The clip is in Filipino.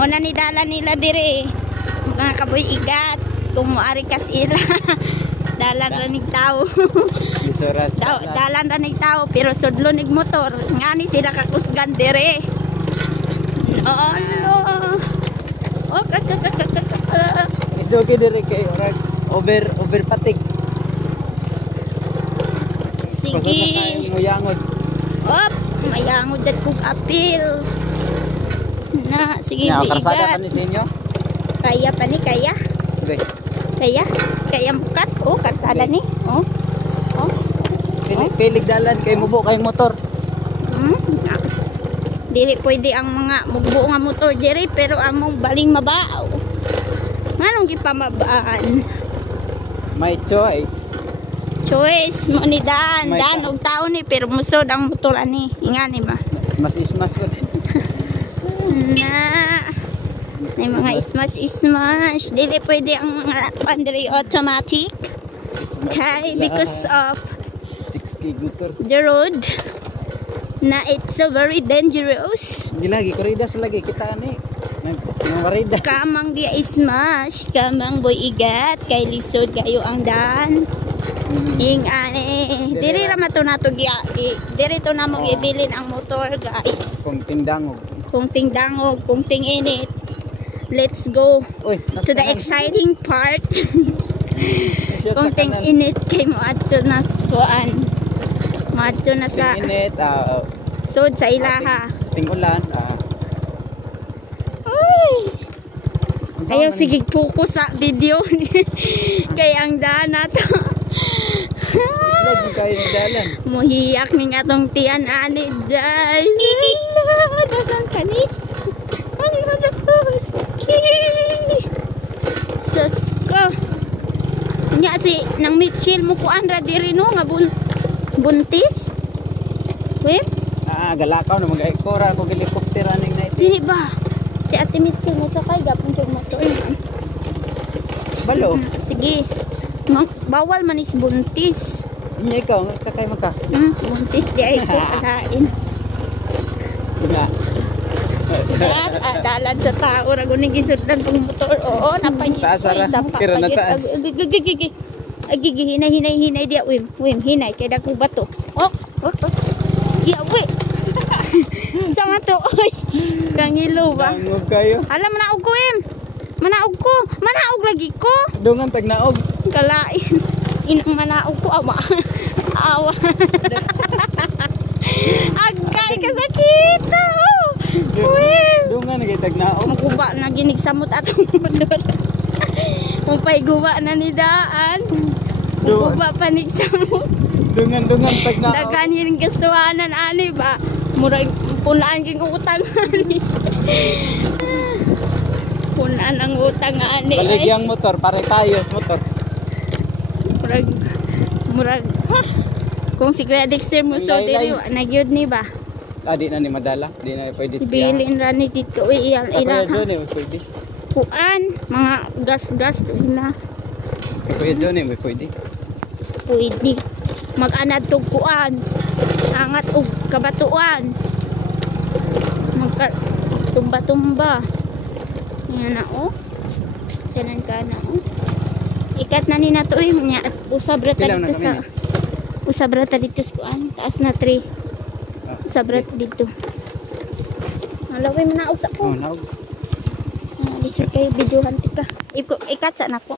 Una ni dala nila dire. Mga kaboy igat. Kung muari kas ila. Dalan ranig tao. Dalan ranig tao. Pero sudlo nig motor. Ngani sila kakusgan dire. No. Oh, Isugi dire kay orang over patik. Sige. Muyangod. Op, mayangod dyan kong apil. Na, sige, Karsada pa biigat. ni sa inyo? Kaya pa ni, kaya? Okay. Kaya mukat. Oh, karsada ni. Oh. Pilig dalan kay mubo kayong motor. Dili pwede ang mga mugbo nga motor diri, pero among baling mabaaw. Nganong gipamabaan? May choice. Choice mo ni Dan. Dan og tao ni, pero musod ang motor ani. Ingani ba? Mas ko din. Na. May mga smash. Dili pwede ang mga pandiri automatic. Okay, because of 6K gutor. the road na it's so very dangerous. Gilagi kuridas lagi kita ni. Nang warida. Kamang dia smash, kamang boy igat kay lisod kayo ang dan. Ing ani, diri ra mato nato giya. Diri to namong ibilin ang motor, guys. Kung tindangog. Kung tingdangog, kung tinginit. Let's go to the exciting part. Kung tinginit kay mo adto na skuan. Madto na sa init, sud sa ilaha. Tingulan, Ayaw sige focus sa video. Kay ang daan nato. Slide mo kayo ng dalan. Muhiyak ning atong tiyan ani day. Dagan kani. Ano na to? Sus ko. Nya si nang Mitchell mo kuan ra diri no nga buntis. We? Galakaw na mag-ekora kung helicopter aning na ito. Dili ba? Si Ate Mitchell mo sakay gapon siya motor. Balo. Sige. Bawal man is buntis. Nya ikaw, kakay mo ka. Buntis di ay ko pagkain. Wala. Dalan sa tao ra guning gisudlan tong motor. Oo, napagi. Pero na taas. Hinay dia. Wim, hinay kay dako bato. Ya, we. Sama to, oy. Kangilo ba? Manaog kayo. Alam manaog ko, Wim. Manaog lagi ko. Dungan tagnaog. Kalain. Inang manaog ko, awa. Agkay kasakit. Wim. Dungan na kayo tagnaog. Maguba na ginig samot atong motor. Mumpay guba na ni daan. Maguba pa ni samot. Dungan tagnaog. Dagan yung gastuhanan ani ba? Murag punaan ging utang ani. Punaan ang utang ani. Baligyang motor, pare tayos motor. Murag. Kung si Kuya Dexter mo so diri nagyud ni ba? Di na ni madala, di na pwede siya. Ibilin ra ni dito iyang Kuya ila. Johnny, pwede. Kuan mga gas ina. Kuya Johnny, pwede. Pwede. Mag-anad tog kuan. Angat og kabatuan. Tumba-tumba. Yan na Sanan ka na Ikat na ni nato nya usab ra ta dito sa usab ra ta dito sa kuan. Taas na 3. Usab ra ta dito. Alaway mo na og sa ko. Naog. Lisod kayo videohan tika. Ikat sa nako.